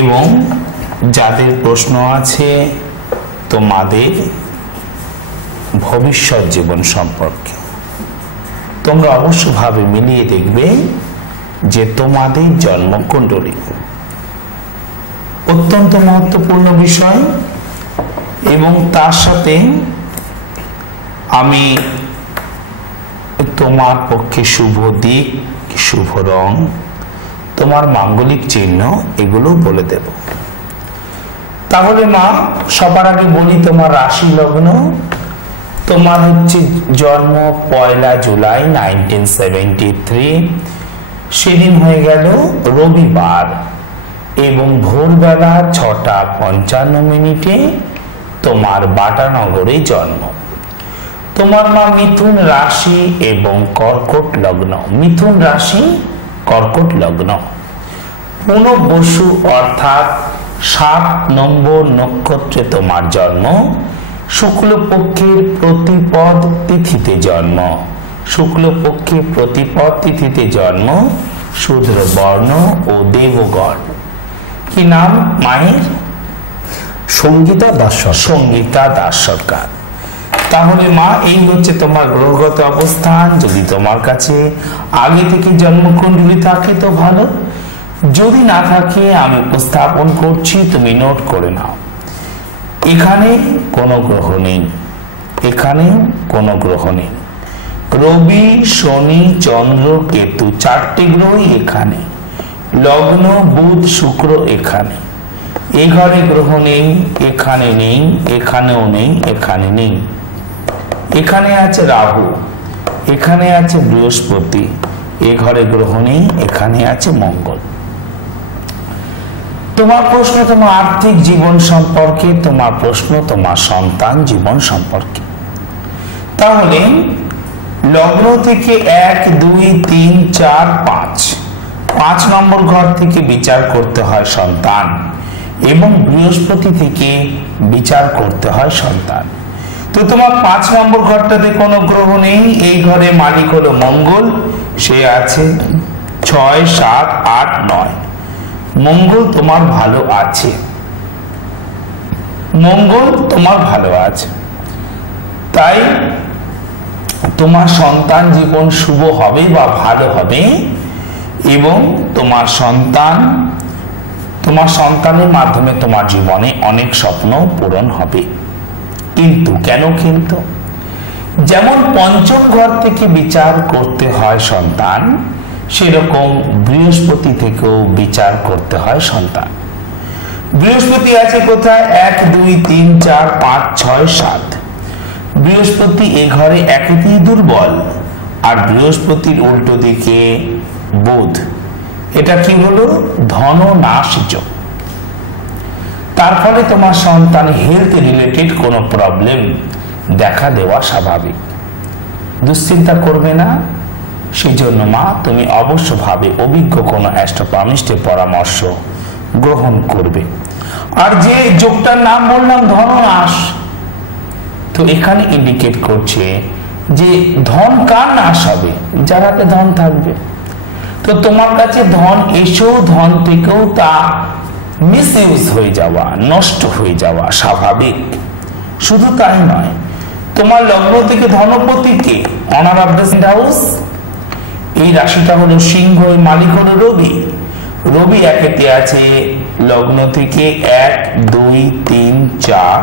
এবং যাদের প্রশ্ন আছে তোমাদের ভবিষ্যৎ জীবন সম্পর্কে, তোমরা অবশ্যভাবে মিলিয়ে দেখবে যে তোমাদের জন্মকুণ্ডলী অত্যন্ত মহত্বপূর্ণ বিষয়। এবং তার সাথে আমি তোমার পক্ষে শুভ দিক, শুভ রং, তোমার মাঙ্গলিক চিহ্ন এগুলো বলে দেব। তাহলে মা, সবার আগে বলি তোমার রাশি লগ্ন। তোমার হচ্ছে জন্ম 1 জুলাই 1973, সেদিন হয়ে গেল রবিবার এবং ভোরবেলা 6:55 তোমার বাটানগরে জন্ম। তোমার মা মিথুন রাশি এবং কর্কট লগ্ন। মিথুন রাশি, কর্কট লগ্ন। পুনর্বসু অর্থাৎ 7 নম্বর নক্ষত্রে তোমার জন্ম। শুক্লপক্ষের প্রতিপদ তিথিতে জন্ম। শুক্লপক্ষের প্রতিপদ তিথিতে জন্ম। শূদ্র বর্ণ ও দেবগণ। কি নাম মায়ের? সঙ্গীতা দাস সরকার। সঙ্গীতা দাস সরকার। তাহলে মা, এই হচ্ছে তোমার গ্রহগত অবস্থান। যদি তোমার কাছে আগে থেকে জন্মকুণ্ডলী থাকে তো ভালো, যদি না থাকে আমি উপস্থাপন করছি, তুমি নোট করে নাও। এখানে কোনো গ্রহ নেই, এখানে কোনো গ্রহ নেই। রবি, শনি, চন্দ্র, কেতু 4টে গ্রহই এখানে। লগ্ন, বুধ, শুক্র এখানে। এ ঘরে গ্রহ নেই, এখানে নেই, এখানেও নেই, এখানে নেই। এখানে আছে রাহু, এখানে আছে বৃহস্পতি, এ ঘরে গ্রহ নেই, এখানে আছে মঙ্গল। তোমার প্রশ্ন তোমার আর্থিক জীবন সম্পর্কে, তোমার প্রশ্ন তোমার সন্তান জীবন সম্পর্কে। তাহলে লগ্ন থেকে 1, 2, 3, 4, 5 নম্বর ঘর থেকে বিচার করতে হয় সন্তান এবং বৃহস্পতি থেকে বিচার করতে হয় সন্তান। তো তোমার 5 নম্বর ঘরটাতে কোনো গ্রহ নেই। এই ঘরে মালিক হলো মঙ্গল, সে আছে 6, 7, 8, 9। মঙ্গল তোমার ভালো আছে, মঙ্গল তোমার ভালো আছে। তাই তোমার সন্তান জীবন শুভ হবে বা ভালো হবে এবং তোমার সন্তানের মাধ্যমে তোমার জীবনে অনেক স্বপ্ন পূরণ হবে। কিন্তু কেন? কিন্তু যেমন পঞ্চম ঘর থেকে বিচার করতে হয় সন্তান, সেরকম বৃহস্পতি থেকেও বিচার করতে হয় সন্তান। বৃহস্পতি আছে কোথায়? 1 2 3 4 5 6 7। বৃহস্পতি এ ঘরে একেতেই দুর্বল, আর বৃহস্পতির উল্টো দিকে বুধ। এটা কি হলো? ধন নাশ যোগ। তার ফলে তোমার সন্তান হেলথ রিলেটেড কোনো প্রবলেম দেখা দেওয়া স্বাভাবিক। দুশ্চিন্তা করবে না। সেই জন্য মা তুমি অবশ্যভাবে অভিজ্ঞ কোনো অ্যাস্ট্রোপামিস্টের পরামর্শ গ্রহণ করবে। আর যে যোগটার নাম বললাম ধননাশ, তো এখানে ইন্ডিকেট করছে যে ধন কার নাশ হবে? যার হাতে ধন থাকবে। তো তোমার কাছে ধন এসেও ধন থেকেও তা মিসইউজ হয়ে যাওয়া, নষ্ট হয়ে যাওয়া স্বাভাবিক। শুধু তাই নয়, তোমার লগ্ন থেকে ধনপতি কে? Honour of the house. এই রাশিটা হলো সিংহ, এর মালিক হলো রবি। রবি একেতে আছে লগ্ন থেকে 1 2 3 4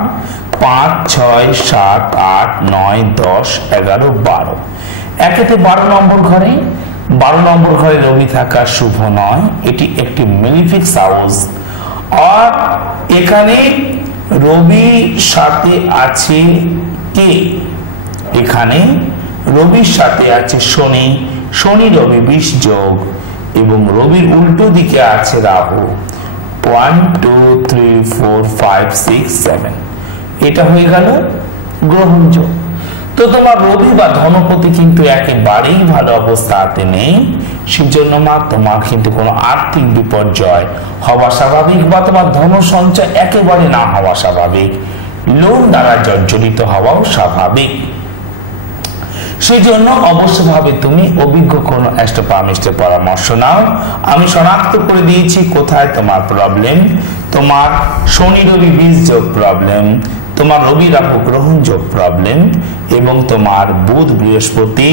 5 6 7 8 9 10 11 12। একেতে 12 নম্বর ঘরে। 12 নম্বর ঘরে রবি থাকা শুভ নয়, এটি একটি মেলিফিক্স হাউস। আর এখানে রবির সাথে আছে কে? এখানে রবির সাথে আছে শনি। শনি রবি 20 যোগ, এবং রবির উল্টো দিকে আছে রাহু। 1 2 3 4 5 6 7। এটা হয়ে গেল গ্রহণ যোগ। তো তোমার রবি বা ধনপতি কিন্তু একেবারেই ভালো অবস্থাতে নেই। সেজন্য মা তোমার কিন্তু কোনো আর্থিক বিপর্যয় হওয়া স্বাভাবিক, বা তোমার ধন সঞ্চয় একেবারে না হওয়া স্বাভাবিক, লোন দ্বারা জর্জরিত হওয়াও স্বাভাবিক। সেই জন্য অবশ্যভাবে তুমি অভিজ্ঞ কোনো অ্যাস্ট্রোপামিস্টের পরামর্শ নাও। আমি শনাক্ত করে দিয়েছি কোথায় তোমার প্রবলেম। তোমার শনি রবি 20 যোগ প্রবলেম, তোমার রবি রাহু গ্রহণ যোগ প্রবলেম, এবং তোমার বুধ বৃহস্পতি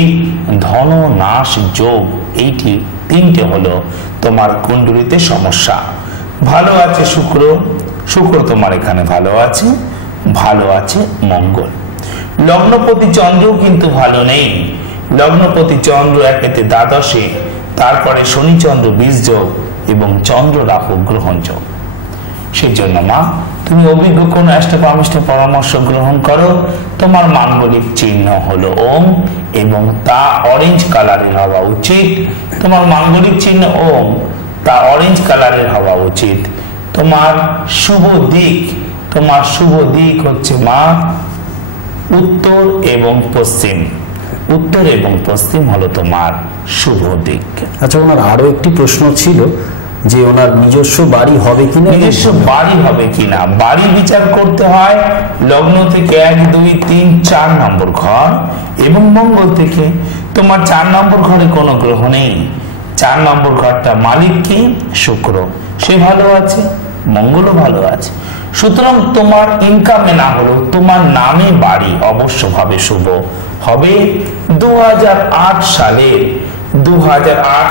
ধন নাশ যোগ। এইটি তিনটে হলো তোমার কুণ্ডলিতে সমস্যা। ভালো আছে শুক্র। শুক্র তোমার এখানে ভালো আছে। ভালো আছে মঙ্গল। লগ্নপতি চন্দ্র কিন্তু ভালো নেই। লগ্নপতি চন্দ্র একেতে দ্বাদশে, তারপরে শনি চন্দ্র 20 যোগ, এবং চন্দ্র রাহু গ্রহণ যোগ। সেই জন্য মা তুমি অভিজ্ঞ কোন অ্যাস্ট্রোপামিস্টের পরামর্শ গ্রহণ করো। তোমার মাঙ্গলিক চিহ্ন হলো ওম, এবং তা অরেঞ্জ কালারের হওয়া উচিত। তোমার মাঙ্গলিক চিহ্ন ওম, তা অরেঞ্জ কালারের হওয়া উচিত। তোমার শুভ দিক, তোমার শুভ দিক হচ্ছে মা উত্তর এবং পশ্চিম। উত্তর এবং পশ্চিম হলো তোমার শুভ দিক। আচ্ছা, ওনার আরো একটি প্রশ্ন ছিল যে ওনার নিজস্ব বাড়ি হবে কিনা। নিজস্ব বাড়ি হবে কিনা, বাড়ি বিচার করতে হয় লগ্ন থেকে 1 2 3 4 নম্বর ঘর এবং মঙ্গল থেকে। তোমার 4 নম্বর ঘরে কোনো গ্রহ নেই। 4 নম্বর ঘরটা মালিক কি? শুক্র, সে ভালো আছে, মঙ্গলও ভালো আছে। সুতরাং তোমার ইনকামে না হলেও তোমার নামে বাড়ি অবশ্যভাবে শুভ হবে। 2008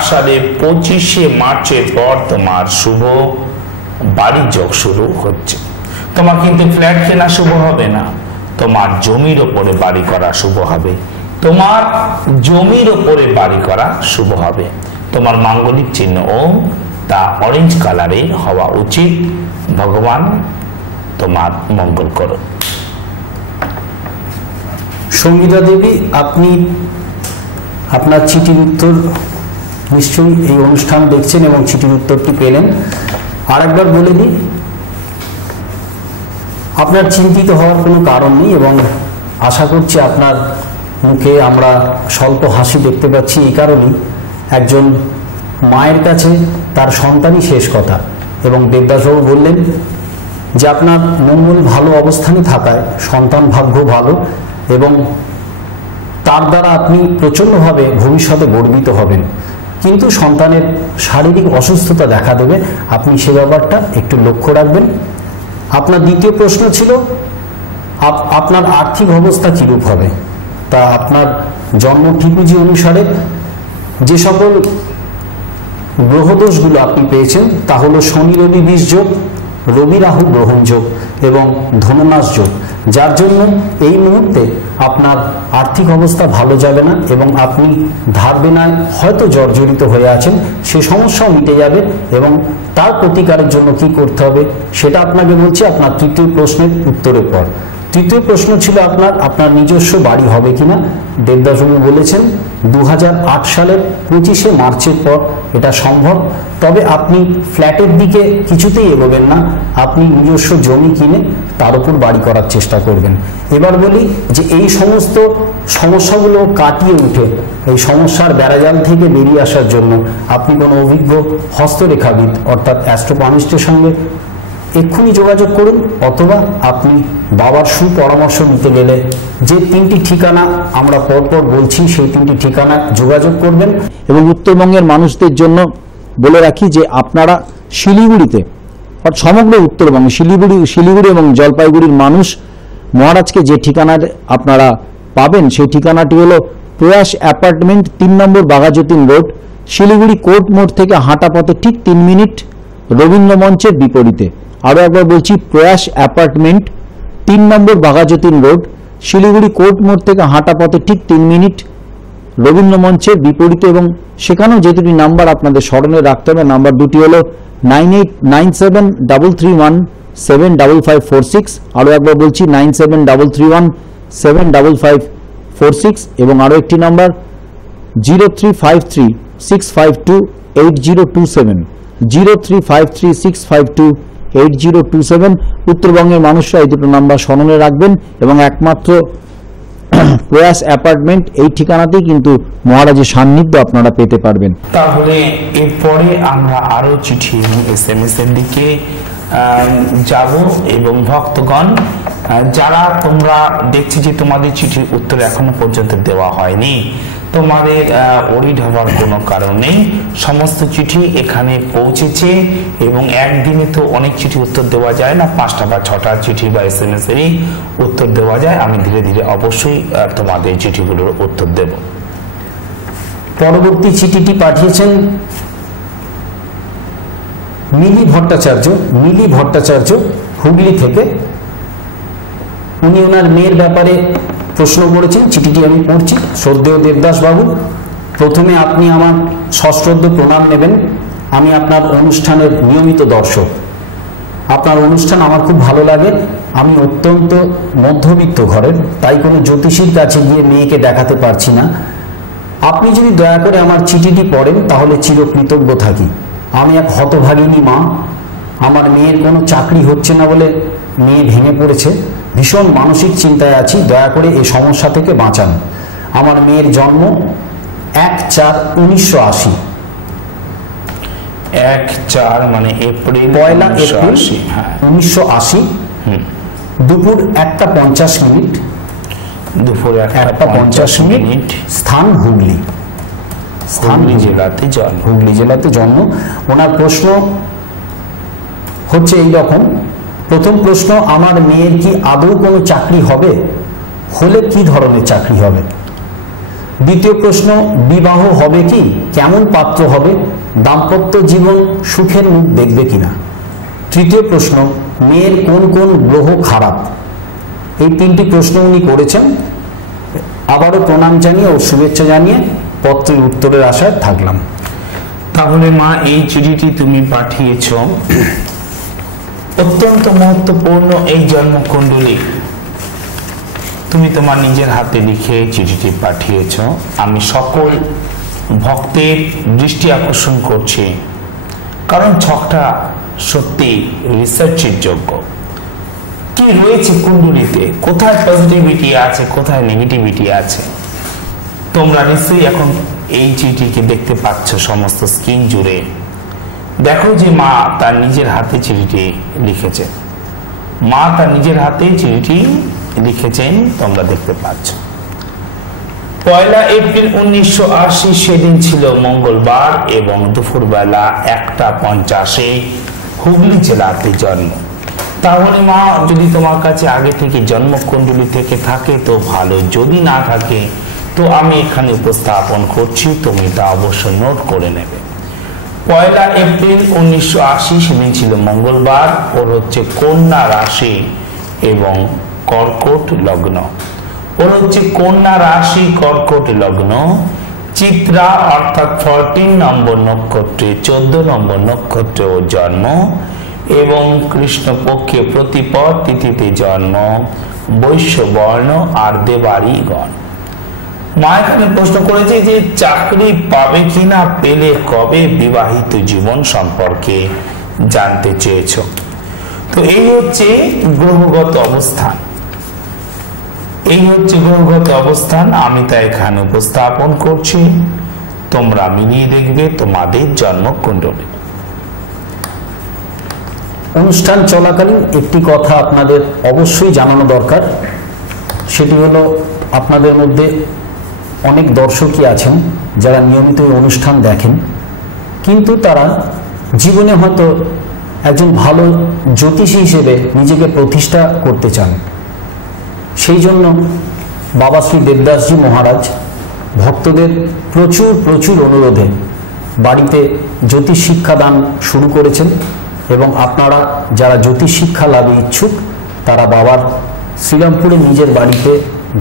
সালে 25শে মার্চের পর তোমার শুভ বাড়ি যোগ শুরু হচ্ছে। তোমার কিন্তু ফ্ল্যাট কেনা শুভ হবে না, তোমার জমির ওপরে বাড়ি করা শুভ হবে। তোমার জমির ওপরে বাড়ি করা শুভ হবে। তোমার মাঙ্গলিক চিহ্ন ওম, তা অরেঞ্জ কালারে হওয়া উচিত। ভগবান তোমার মঙ্গল করো। সঙ্গীতা দেবী, আপনি আপনার চিঠির উত্তর নিশ্চয়ই এই অনুষ্ঠান দেখছেন এবং চিঠির উত্তরটি পেলেন। আরেকবার বলে দিই, আপনার চিন্তিত হওয়ার কোনো কারণ নেই, এবং আশা করছি আপনার মুখে আমরা স্বল্প হাসি দেখতে পাচ্ছি। এই কারণেই একজন মায়ের কাছে তার সন্তানই শেষ কথা, এবং দেবদাসবাবু বললেন যে আপনার মঙ্গল ভালো অবস্থানে থাকায় সন্তান ভাগ্য ভালো, এবং তার দ্বারা আপনি প্রচণ্ডভাবে ভবিষ্যতে গর্বিত হবেন। কিন্তু সন্তানের শারীরিক অসুস্থতা দেখা দেবে, আপনি সে ব্যাপারটা একটু লক্ষ্য রাখবেন। আপনার দ্বিতীয় প্রশ্ন ছিল আপনার আর্থিক অবস্থা কিরূপ হবে। তা আপনার জন্ম ঠিকুজি অনুসারে যে সকল গ্রহদোষগুলো আপনি পেয়েছেন তা হলো শনি রবি 20 যোগ, রবি রাহু গ্রহণ যোগ এবং ধনুনাশ যোগ। যার জন্য এই মুহূর্তে আপনার আর্থিক অবস্থা ভালো যাবে না এবং আপনি ধার দেনায় হয়তো জর্জরিত হয়ে আছেন, সে সমস্যাও মিটে যাবে। এবং তার প্রতিকারের জন্য কি করতে হবে সেটা আপনাকে বলছি আপনার তৃতীয় প্রশ্নের উত্তরের পর। তৃতীয় প্রশ্ন ছিল আপনার নিজস্ব বাড়ি হবে কিনা। দেবদাসবাবু বলেছেন 2008 সালের 25শে মার্চের পর এটা সম্ভব, তবে আপনি ফ্ল্যাটের দিকে কিছুতেই এগোবেন না, আপনি নিজস্ব জমি কিনে তার উপর বাড়ি করার চেষ্টা করবেন। এবার বলি যে এই সমস্ত সমস্যাগুলো কাটিয়ে উঠে এই সমস্যার বেড়াজাল থেকে বেরিয়ে আসার জন্য আপনি কোনো অভিজ্ঞ হস্তরেখাবিদ অর্থাৎ অ্যাস্ট্রোপামিস্টের সঙ্গে এক্ষুনি যোগাযোগ করুন, অথবা আপনি বাবার সুপরামর্শ নিতে গেলে যে 3টি ঠিকানা আমরা পরপর বলছি সেই 3টি ঠিকানায় যোগাযোগ করবেন। এবং উত্তরবঙ্গের মানুষদের জন্য বলে রাখি যে আপনারা শিলিগুড়িতে অর্থাৎ সমগ্র উত্তরবঙ্গে শিলিগুড়ি এবং জলপাইগুড়ির মানুষ মহারাজকে যে ঠিকানার আপনারা পাবেন সেই ঠিকানাটি হলো প্রয়াস অ্যাপার্টমেন্ট, 3 নম্বর বাঘাযতীন রোড, শিলিগুড়ি কোর্ট মোড় থেকে হাঁটা পথে ঠিক 3 মিনিট, রবীন্দ্র মঞ্চের বিপরীতে। আরও একবার বলছি, প্রয়াস অ্যাপার্টমেন্ট, 3 নম্বর বাঘাযতীন রোড, শিলিগুড়ি কোর্ট মোড় থেকে হাঁটা পথে ঠিক 3 মিনিট, রবীন্দ্র মঞ্চের বিপরীতে। এবং সেখানেও যে দুটি নাম্বার আপনাদের স্মরণে রাখতে হবে, নাম্বার দুটি হলো 989733175546, আরও একবার বলছি 9733175546, এবং আরও একটি নাম্বার 0353652827, 0353652827। উত্তরবঙ্গের মানুষরা এই দুটো নাম্বার স্মরণে রাখবেন এবং একমাত্র প্রয়াস অ্যাপার্টমেন্ট এই ঠিকানাতেই কিন্তু মহারাজের সান্নিধ্য আপনারা পেতে পারবেন। তাহলে এরপরে আমরা আরো চিঠি এবং SMS এর দিকে যাব। এবং ভক্তগণ, যারা তোমরা দেখছি যে তোমাদের চিঠির উত্তর এখনো পর্যন্ত দেওয়া হয়নি, তোমাদের ওরিড হওয়ার কোনো কারণ নেই। সমস্ত চিঠি এখানে পৌঁছেছে এবং একদিনে তো অনেক চিঠি উত্তর দেওয়া যায় না, 5টা বা 6টা চিঠি বা SMS এরই উত্তর দেওয়া যায়। আমি ধীরে ধীরে অবশ্যই তোমাদের চিঠিগুলোর উত্তর দেব। পরবর্তী চিঠিটি পাঠিয়েছেন মিলি ভট্টাচার্য হুগলি থেকে। উনি ওনার মেয়ের ব্যাপারে প্রশ্ন করেছেন, চিঠিটি আমি পড়ছি। শ্রদ্ধেয় দেবদাস বাবু, প্রথমে আপনি আমার সশ্রদ্ধ প্রণাম নেবেন। আমি আপনার অনুষ্ঠানের নিয়মিত দর্শক, আপনার অনুষ্ঠান আমার খুব ভালো লাগে। আমি অত্যন্ত মধ্যবিত্ত ঘরের, তাই কোনো জ্যোতিষীর কাছে গিয়ে মেয়েকে দেখাতে পারছি না। আপনি যদি দয়া করে আমার চিঠিটি পড়েন তাহলে চিরকৃতজ্ঞ থাকি। আমি এক হতভাগিনী মা, আমার মেয়ের কোনো চাকরি হচ্ছে না বলে মেয়ে ভেঙে পড়েছে, ভীষণ মানসিক চিন্তায় আছি, দয়া করে এই সমস্যা থেকে বাঁচান। আমার মেয়ের জন্ম 1/4/1980, 1/4 মানে এপ্রিল, 1 এপ্রিল 1980, দুপুর 1টা 50 মিনিট, দুপুর 1টা 50 মিনিট, স্থান হুগলি, হুগলি জেলাতে জন্ম। ওনার প্রশ্ন হচ্ছে এই রকম। প্রথম প্রশ্ন, আমার মেয়ের কি আদৌ কোনো চাকরি হবে? হলে কি ধরনের চাকরি হবে? দ্বিতীয় প্রশ্ন, বিবাহ হবে কি? কেমন পাত্র হবে? দাম্পত্য জীবন সুখের মুখ দেখবে কিনা? তৃতীয় প্রশ্ন, মেয়ের কোন কোন গ্রহ খারাপ? এই 3টি প্রশ্ন উনি করেছেন। আবারও প্রণাম জানিয়ে ও শুভেচ্ছা জানিয়ে পত্রের উত্তরের আশায় থাকলাম। তাহলে মা, এই চিঠিটি তুমি পাঠিয়েছ, অত্যন্ত মহত্বপূর্ণ এই জন্মকুণ্ডলী তুমি তোমার নিজের হাতে লিখে চিঠিটি পাঠিয়েছ। আমি সকল ভক্তের দৃষ্টি আকর্ষণ করছি, কারণ ছকটা সত্যি রিসার্চের যোগ্য। কি রয়েছে কুণ্ডলীতে, কোথায় পজিটিভিটি আছে, কোথায় নেগেটিভিটি আছে, তোমরা নিশ্চয়ই এখন এই চিঠিকে দেখতে পাচ্ছ সমস্ত স্ক্রিন জুড়ে। দেখো যে মা তার নিজের হাতে চিঠিটি লিখেছেন, মা তার নিজের হাতে চিঠিটি লিখেছেন, তোমরা দেখতে পাচ্ছ। 1 এপ্রিল 1980 সেদিন ছিল মঙ্গলবার এবং দুপুরবেলা 1টা 50 হুগলি জেলাতে জন্ম। তাহলে মা, যদি তোমার কাছে আগে থেকে জন্মকুণ্ডলী থেকে থাকে তো ভালো, যদি না থাকে তো আমি এখানে উপস্থাপন করছি, তুমি তা অবশ্যই নোট করে নেবে। 1 এপ্রিল 1980 সেদিন ছিল মঙ্গলবার, ওর হচ্ছে কন্যা রাশি এবং কর্কট লগ্ন। ওর হচ্ছে কন্যা রাশি, কর্কট লগ্ন, চিত্রা অর্থাৎ 14 নম্বর নক্ষত্রে 14 নম্বর নক্ষত্রে ওর জন্ম এবং কৃষ্ণপক্ষে প্রতিপদ তিথিতে জন্ম, বৈশ্য বর্ণ আর দেবাড়িগণ। মা এখানে প্রশ্ন করেছে যে চাকরি পাবে কিনা, পেলে কবে, বিবাহিত জীবন সম্পর্কে জানতে চেয়েছ। তো এই হচ্ছে গ্রহগত অবস্থান, এই হচ্ছে গ্রহগত অবস্থান। আমি তা এখানে উপস্থাপন করছি, তোমরা মিলিয়ে দেখবে তোমাদের জন্মকুণ্ডলী। অনুষ্ঠান চলাকালীন একটি কথা আপনাদের অবশ্যই জানানো দরকার, সেটি হলো আপনাদের মধ্যে অনেক দর্শকই আছেন যারা নিয়মিত অনুষ্ঠান দেখেন, কিন্তু তারা জীবনে হয়তো একজন ভালো জ্যোতিষী হিসেবে নিজেকে প্রতিষ্ঠা করতে চান। সেই জন্য বাবা শ্রী দেবদাসজি মহারাজ ভক্তদের প্রচুর অনুরোধে বাড়িতে জ্যোতিষ শিক্ষাদান শুরু করেছেন এবং আপনারা যারা জ্যোতিষ শিক্ষা লাভে ইচ্ছুক তারা বাবার শ্রীরামপুরে নিজের বাড়িতে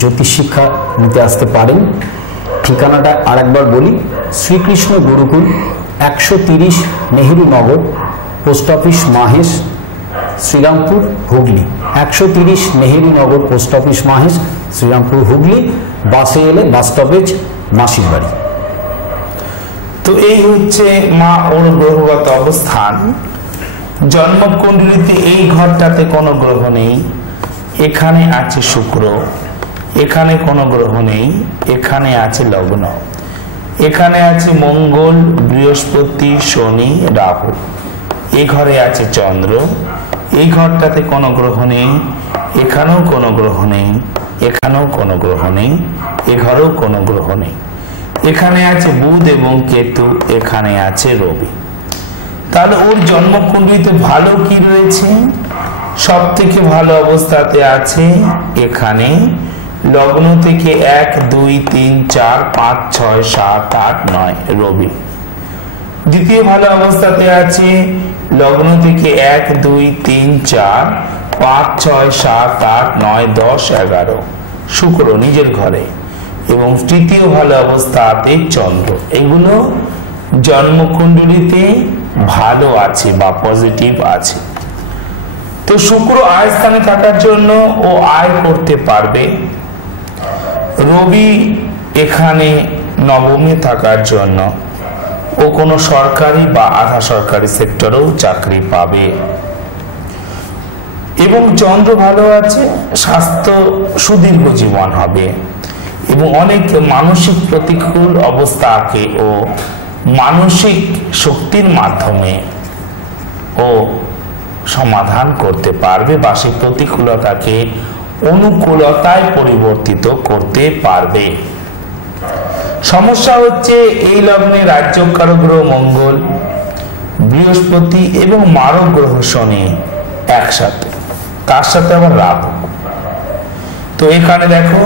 জ্যোতিষ শিক্ষা নিতে আসতে পারেন। ঠিকানাটা আরেকবার বলি, Shrikrishna Gurukul, 130 Nehru Nagar, post office Mahesh, Serampore, Hooghly. 130 Nehru Nagar, post office Mahesh, Serampore, Hooghly. বাসে এলে বাস স্টপেজ মাসির বাড়ি। তো এই হচ্ছে মা ওর গ্রহগত অবস্থান। জন্মকুণ্ডলিতে এই ঘরটাতে কোনো গ্রহ নেই, এখানে আছে শুক্র, এখানে কোনো গ্রহ নেই, এখানে আছে লগ্ন, এখানে আছে মঙ্গল, বৃহস্পতি, শনি, রাহু, এই ঘরে আছে চন্দ্র, এই ঘরটাতে কোনো গ্রহ নেই, এখানেও কোনো গ্রহ নেই, এখানেও কোনো গ্রহ নেই, এ ঘরেও কোনো গ্রহ নেই, এখানে আছে বুধ এবং কেতু, এখানে আছে রবি। তাহলে ওর জন্মকুণ্ডলিতে ভালো কি রয়েছে? সব থেকে ভালো অবস্থাতে আছে এখানে লগ্ন থেকে 1, 2, 3, 4, 5, 6, 7, 8, 9 রবি। দ্বিতীয় ভালো অবস্থাতে আছে লগ্ন থেকে 1, 2, 3, 4, 5, 6, 7, 8, 9, 10, 11 শুক্র নিজের ঘরে। এবং তৃতীয় ভালো অবস্থাতে চন্দ্র। এগুলো জন্মকুণ্ডলিতে ভালো আছে বা পজিটিভ আছে। তো শুক্র আয় স্থানে থাকার জন্য ও আয় করতে পারবে। রবি এখানে নবমে থাকার জন্য ও কোনো সরকারি বা আধা সরকারি সেক্টরেও চাকরি পাবে। এবং চন্দ্র ভালো আছে, স্বাস্থ্য সুদীর্ঘ জীবন হবে এবং অনেক মানসিক প্রতিকূল অবস্থাকে ও মানসিক শক্তির মাধ্যমে ও সমাধান করতে পারবে বা সেই প্রতিকূলতাকে অনুকূলতায় পরিবর্তিত করতে পারবে। সমস্যা হচ্ছে এই লগ্নে রাজ্যকারক গ্রহ মঙ্গল, বৃহস্পতি এবং মারক গ্রহ শনি একসাথে, তার সাথে আবার রাহু। তো এখানে দেখো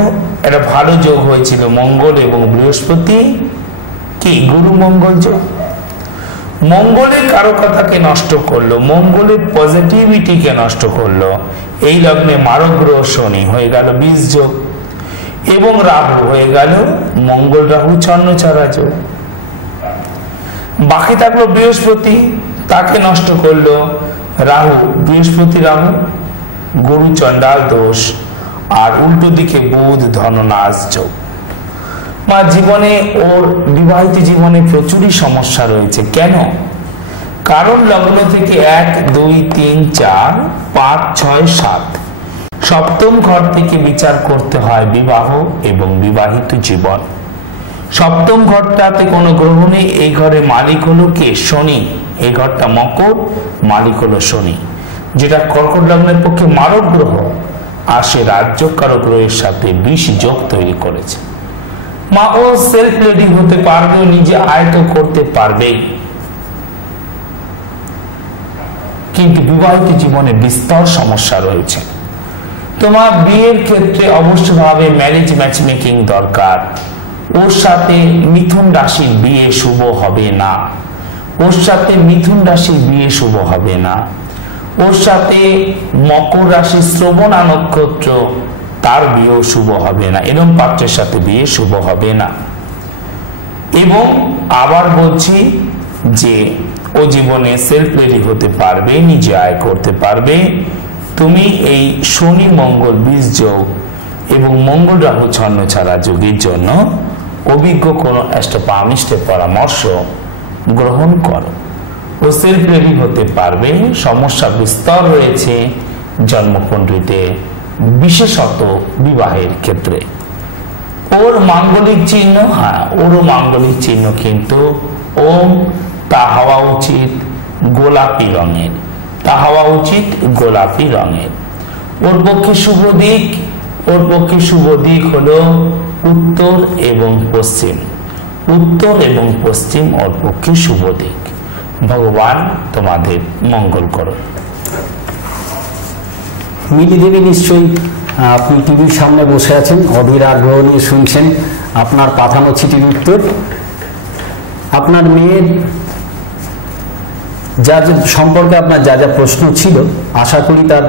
একটা ভালো যোগ হয়েছিল মঙ্গল এবং বৃহস্পতি, কি গুরু মঙ্গল যোগ। মঙ্গলের কারকতাকে নষ্ট করলো, মঙ্গলের পজিটিভিটিকে নষ্ট করলো। এই লগ্নে মারক গ্রহ শনি হয়ে গেল 20 যোগ এবং রাহু হয়ে গেল মঙ্গল রাহু ছন্নছাড়া যোগ। বাকি থাকলো বৃহস্পতি, তাকে নষ্ট করলো রাহু, বৃহস্পতি রাহু গুরু চণ্ডাল দোষ, আর উল্টো দিকে বুধ ধননাশ যোগ। মা জীবনে ওর বিবাহিত জীবনে প্রচুরই সমস্যা রয়েছে। কেন? কারণ লগ্ন থেকে 1, 2, 3, 4, 5, 6, 7 সপ্তম ঘর থেকে বিচার করতে হয় বিবাহ এবং বিবাহিত জীবন। সপ্তম ঘরটাতে কোনো গ্রহ নেই, এই ঘরে মালিক হলো কে? শনি। এই ঘরটা মকর, মালিক হলো শনি, যেটা কর্কট লগ্নের পক্ষে মারক গ্রহ, আর সে রাজ্যকারক গ্রহের সাথে 20 যোগ তৈরি করেছে। মা ও সেলফ লিডিং হতে পারবে, নিজে আয়ত্ত করতে পারবে, কিন্তু বিবাহিত জীবনে বিস্তর সমস্যা রয়েছে। তোমার বিয়ের ক্ষেত্রে অবশ্যভাবে ম্যারেজ ম্যাচমেকিং দরকার। ওর সাথে মিথুন রাশির বিয়ে শুভ হবে না, ওর সাথে মিথুন রাশির বিয়ে শুভ হবে না। ওর সাথে মকর রাশি শ্রবণা নক্ষত্র, তার বিয়েও শুভ হবে না, এরকম পাত্রের সাথে বিয়ে শুভ হবে না। এবং আবার বলছি যে ও জীবনে সেলফ রেডি হতে পারবে, নিজে আয় করতে পারবে। তুমি এই শনি মঙ্গল বীজ যোগ এবং মঙ্গল রাহু ছন্ন ছাড়া যোগের জন্য অভিজ্ঞ কোনো অ্যাস্ট্রোপামিস্টের পরামর্শ গ্রহণ করো। ও সেলফ রেডি হতে পারবে। সমস্যা বিস্তর রয়েছে জন্মকুণ্ডলিতে, বিশেষত বিবাহের ক্ষেত্রে। ওর মাঙ্গলিক চিহ্ন, হ্যাঁ ওরও মাঙ্গলিক চিহ্ন, কিন্তু ওম তা হওয়া উচিত গোলাপি রঙের, তা হওয়া উচিত গোলাপি রঙের। ওর পক্ষে শুভ দিক, ওর পক্ষে শুভ দিক হলো উত্তর এবং পশ্চিম। উত্তর এবং পশ্চিম ওর পক্ষে শুভ দিক। ভগবান তোমাদের মঙ্গল করো। মিলি দেবী, নিশ্চয়ই আপনি টিভির সামনে বসে আছেন, অধীর আগ্রহ নিয়ে শুনছেন আপনার পাঠানো চিঠির উত্তর। আপনার মেয়ের যা সম্পর্কে আপনার যা যা প্রশ্ন ছিল, আশা করি তার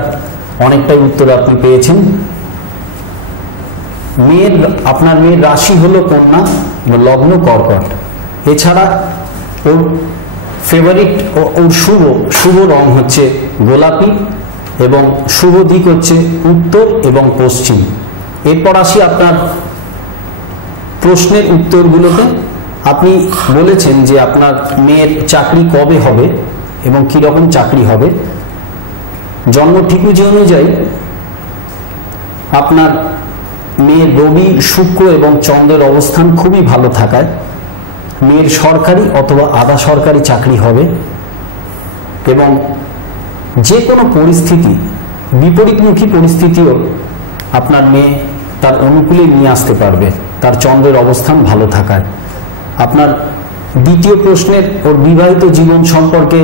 অনেকটাই উত্তর আপনি পেয়েছেন। আপনার মেয়ের রাশি হলো কন্যা, লগ্ন কর্কট। এছাড়া ওর ফেভারিট, ওর শুভ রং হচ্ছে গোলাপি এবং শুভ দিক হচ্ছে উত্তর এবং পশ্চিম। এরপর আসি আপনার প্রশ্নের উত্তরগুলোতে। আপনি বলেছেন যে আপনার মেয়ের চাকরি কবে হবে এবং কীরকম চাকরি হবে। জন্ম ঠিকুজি অনুযায়ী আপনার মেয়ের রবি, শুক্র এবং চন্দ্রের অবস্থান খুবই ভালো থাকায় মেয়ের সরকারি অথবা আধা সরকারি চাকরি হবে এবং যে কোনো পরিস্থিতি, বিপরীতমুখী পরিস্থিতিও আপনার মেয়ে তার অনুকূলে নিয়ে আসতে পারবে তার চন্দ্রের অবস্থান ভালো থাকায়। আপনার দ্বিতীয় প্রশ্নের ওর বিবাহিত জীবন সম্পর্কে,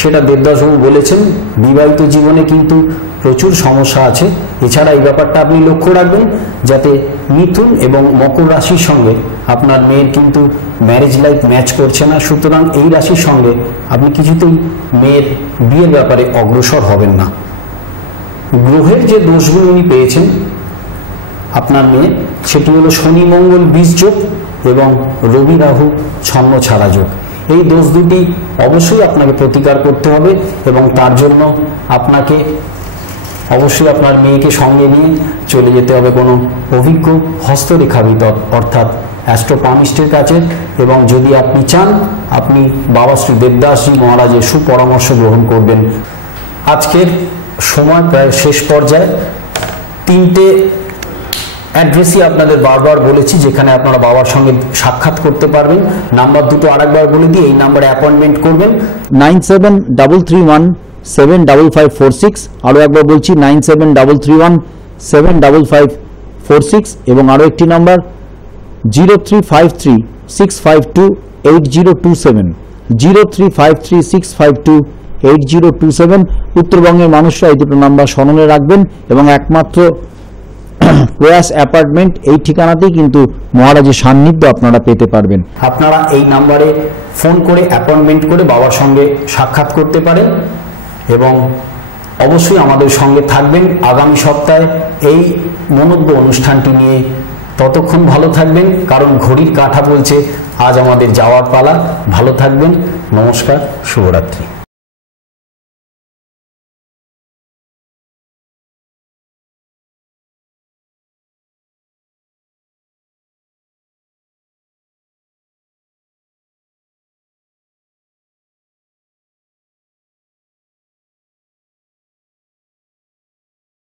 সেটা দেবদাসবাবু বলেছেন, বিবাহিত জীবনে কিন্তু প্রচুর সমস্যা আছে। এছাড়া এই ব্যাপারটা আপনি লক্ষ্য রাখবেন যাতে মিথুন এবং মকর রাশির সঙ্গে আপনার মেয়ের কিন্তু ম্যারেজ লাইফ ম্যাচ করছে না। সুতরাং এই রাশির সঙ্গে আপনি কিছুতেই মেয়ের বিয়ের ব্যাপারে অগ্রসর হবেন না। গ্রহের যে দোষগুলো উনি পেয়েছেন আপনার মেয়ে, সেটি হলো শনি মঙ্গল বীজ যোগ এবং রবি রাহু ছন্ন ছাড়া যোগ। এই দোষ দুটি অবশ্যই আপনাকে প্রতিকার করতে হবে এবং তার জন্য আপনাকে অবশ্যই আপনার মেয়েকে সঙ্গে নিয়ে চলে যেতে হবে কোনো অভিজ্ঞ হস্তরেখাবিদ অর্থাৎ অ্যাস্ট্রোপামিস্টের কাছে। এবং যদি আপনি চান, আপনি বাবা শ্রী দেবদাসজি মহারাজের সুপরামর্শ গ্রহণ করবেন। আজকের সময় প্রায় শেষ পর্যায়ে। 3টে অ্যাড্রেসই আপনাদের বারবার বলেছি যেখানে আপনারা বাবার সঙ্গে সাক্ষাৎ করতে পারবেন। নাম্বার দুটো আরেকবার বলে দিই, এই নাম্বারে অ্যাপয়েন্টমেন্ট করবেন 9733175546। আরও একবার বলছি 9733175546। এবং আরও একটি নাম্বার 0353652827, 0353652827। উত্তরবঙ্গের মানুষরা এই দুটো নাম্বার স্মরণে রাখবেন এবং একমাত্র প্রয়াস অ্যাপার্টমেন্ট এই ঠিকানাতেই কিন্তু মহারাজের সান্নিধ্য আপনারা পেতে পারবেন। আপনারা এই নাম্বারে ফোন করে অ্যাপয়েন্টমেন্ট করে বাবার সঙ্গে সাক্ষাৎ করতে পারেন এবং অবশ্যই আমাদের সঙ্গে থাকবেন আগামী সপ্তাহে এই মনোজ্ঞ অনুষ্ঠানটি নিয়ে। ততক্ষণ ভালো থাকবেন, কারণ ঘড়ির কাঁটা বলছে আজ আমাদের যাওয়ার পালা। ভালো থাকবেন, নমস্কার, শুভরাত্রি।